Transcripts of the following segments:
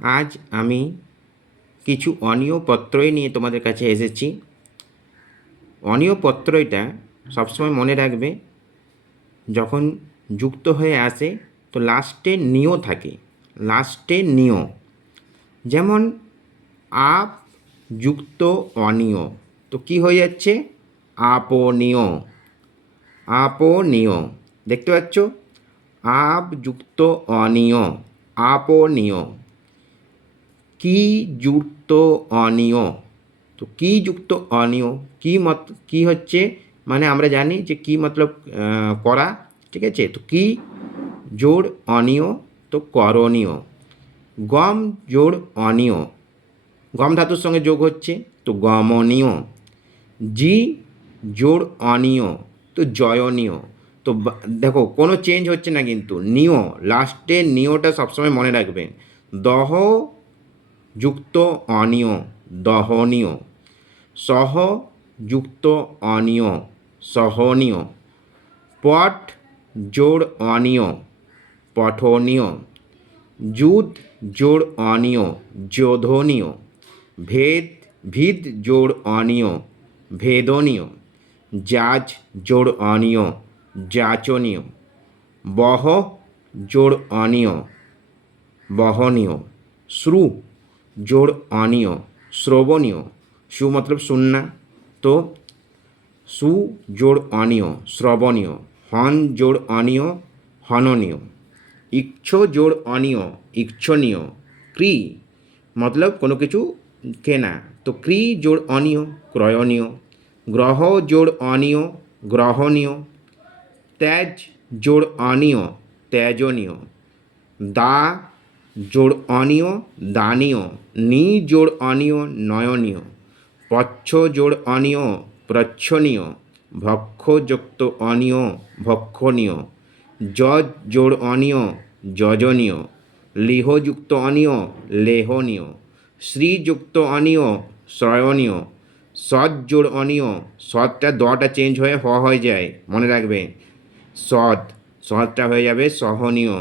আজ আমি কিছু অনিয় প্রত্যয় নিয়ে তোমাদের কাছে এসেছি। অনিয় প্রত্যয়টা সবসময় মনে রাখবে, যখন যুক্ত হয়ে আসে তো লাস্টে নিয় থাকে, লাস্টে নিয়। যেমন আপ যুক্ত অনিয়, তো কি হয়ে যাচ্ছে? আপনীয়, আপনীয়। দেখতে পাচ্ছ? আপ যুক্ত অনিয়, আপনীয়। কি যুক্ত অনিয়, তো কি যুক্ত অনিয় কি হচ্ছে, মানে আমরা জানি যে কি মতলব করা, ঠিক আছে? তো কি জোড় অনিয়, তো করণীয়। গম জোড় অনিয়, গম ধাতুর সঙ্গে যোগ হচ্ছে, তো গমনীয়। জি জোড় অনিয়, তো জয়নীয়। তো দেখো কোনো চেঞ্জ হচ্ছে না, কিন্তু নিয়, লাস্টে নিয়টা সবসময় মনে রাখবেন। দহ যুক্ত অনিয়, দহনীয়। সহ যুক্ত অনিয়, সহনীয়। পট জোড় অনিয়, পঠনীয়। যুদ জোড় অনিয়, যোধনীয়। ভেদ ভিদ জোড় অনিয়, ভেদনীয়। যাজ জোড় অনিয়, যাচনীয়। বহ জোড় অনিয়, বহনীয়। শ্রু জোড় অনিয়, শ্রবণীয়। সু মতলব শূন্যা, তো সু জোড় অনিয়, শ্রবণীয়। হন জোড় অনিয়, হননীয়। ইচ্ছ জোড় অনিয়, ইচ্ছনীয়। ক্রি মতলব কোনো কিছু কেনা, তো ক্রি জোড় অনিয়, ক্রয়ণীয়। গ্রহ জোড় অনিয়, গ্রহণীয়। ত্যাজ জোড় অনিয়, ত্যাজনীয়। দা জোড় অনিয়, দানীয়। নি জোড় অনিয়, নয়নীয়। পচ্ছ জোড় অনিয়, প্রচ্ছনীয়। ভক্ষ যুক্ত অনিয়, ভক্ষণীয়। যজ জোড় অনিয়, যজনীয়। লিহযুক্ত অনিয়, লেহনীয়। শ্রীযুক্ত অনিয়, শ্রয়ণীয়। সৎ জোড় অনিয়, সৎটা দটা চেঞ্জ হয়ে হয়ে যায়, মনে রাখবে। সৎ, সৎটা হয়ে যাবে সহনীয়।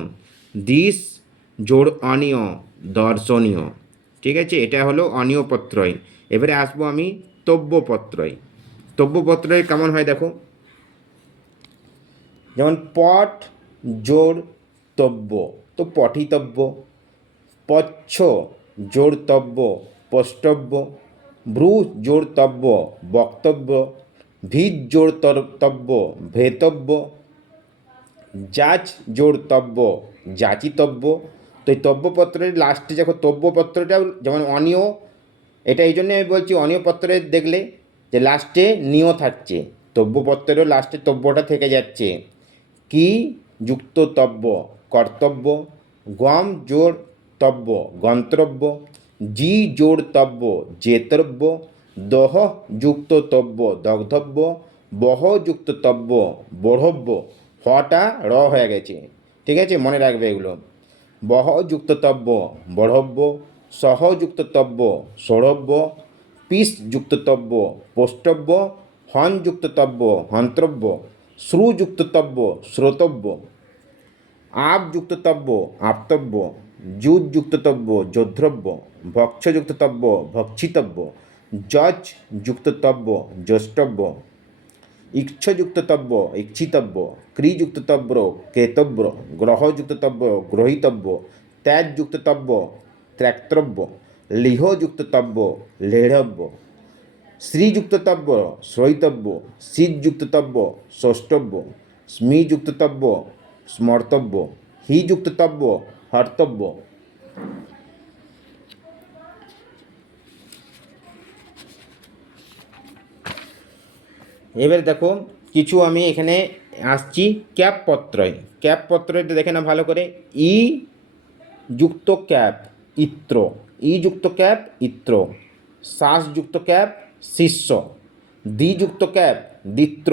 দিস জোড় অনিয়, দর্শনীয়। ঠিক আছে, এটা হলো অনিয় প্রত্যয়। এবারে আসবো আমি তব্য প্রত্যয়। তব্য প্রত্যয় কেমন হয় দেখো, যেমন পট জোড় তব্য, তো পঠিতব্য। পচ্ছ জোড়তব্য, পষ্টব্য। ভ্রু জোড়তব্য, বক্তব্য। ভিজ জোড়তব্য, ভেতব্য। যাচ জোড়তব্য, যাচিতব্য। তো এই তব্যপত্রের লাস্টে যখন তব্যপত্রটাও যেমন অনিয়, এটা এই জন্যে আমি বলছি অনিয় পত্রে দেখলে যে লাস্টে নিয় থাকছে, তব্যপত্রেরও লাস্টে তব্যটা থেকে যাচ্ছে। কি যুক্ত তব্য, কর্তব্য। গম জোড় তব্য, গন্তব্য। জি জোড় তব্য, জেতব্য। দহ যুক্ত তব্য, দগ্ধব্য। বহ যুক্ত তব্য, বঢ়ব্য। হটা র হয়ে গেছে, ঠিক আছে, মনে রাখবে এগুলো। বহ যুক্ত তব্য, বঢ়ব্য। সহ যুক্ত তব্য, ষড়ব্য। পিস যুক্ত তব্য, পোষ্টব্য। হন যুক্ত তব্য, হন্ত্রব্য। শ্রু যুক্ত তব্য, শ্রোতব্য। আপ যুক্ত তব্য, আপ্তব্য। যুদ যুক্ত তব্য, যোদ্রব্য। ভক্ষ যুক্ত তব্য, ভক্ষিতব্য। যজ যুক্ত তব্য, জ্যেষ্ঠব্য। ইচ্ছযুক্ত তব্য, ইচ্ছিতব্য। ক্রিযুক্ত তব্য, ক্রেতব্য। গ্রহযুক্ত তব্য, গ্রহীতব্য। ত্যাজ যুক্ত তব্য, ত্যাক্তব্য। লিহযুক্ত তব্য, লেঢ়ব্য। শ্রীযুক্ত তব্য, শ্রয়িতব্য। শীতযুক্ত তব্য, ষষ্টব্য। স্মিযুক্ত তব্য, স্মর্তব্য। হি যুক্ত তব্য, হর্তব্য। এবার দেখো কিছু আমি এখানে আসছি ক্যাপ পত্রয়। ক্যাপ পত্রয়টা দেখে না ভালো করে। ই যুক্ত ক্যাপ, ইত্র। ই যুক্ত ক্যাপ, ইত্র। শ্বাস যুক্ত ক্যাপ, শিষ্য। দ্বি যুক্ত ক্যাপ, দ্বিত্র।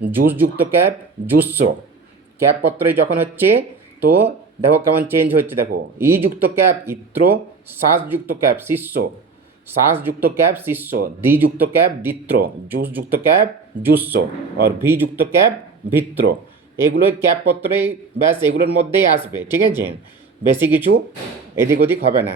জুস যুক্ত ক্যাপ, জুস্স। ক্যাপ পত্রয় যখন হচ্ছে তো দেখো কেমন চেঞ্জ হচ্ছে, দেখো। ই যুক্ত ক্যাপ, ইত্র। শ্বাস যুক্ত ক্যাপ, শিষ্য। শ্বাস যুক্ত ক্যাপ, শিষ্য। দ্বি যুক্ত ক্যাপ, দ্বিত্র। জুস যুক্ত ক্যাপ, জুস্স। আর ভি যুক্ত ক্যাপ, ভিত্র। এগুলোই ক্যাপ পত্রই, ব্যাস এগুলোর মধ্যেই আসবে, ঠিক আছে, বেশি কিছু এদিক ওদিক হবে না।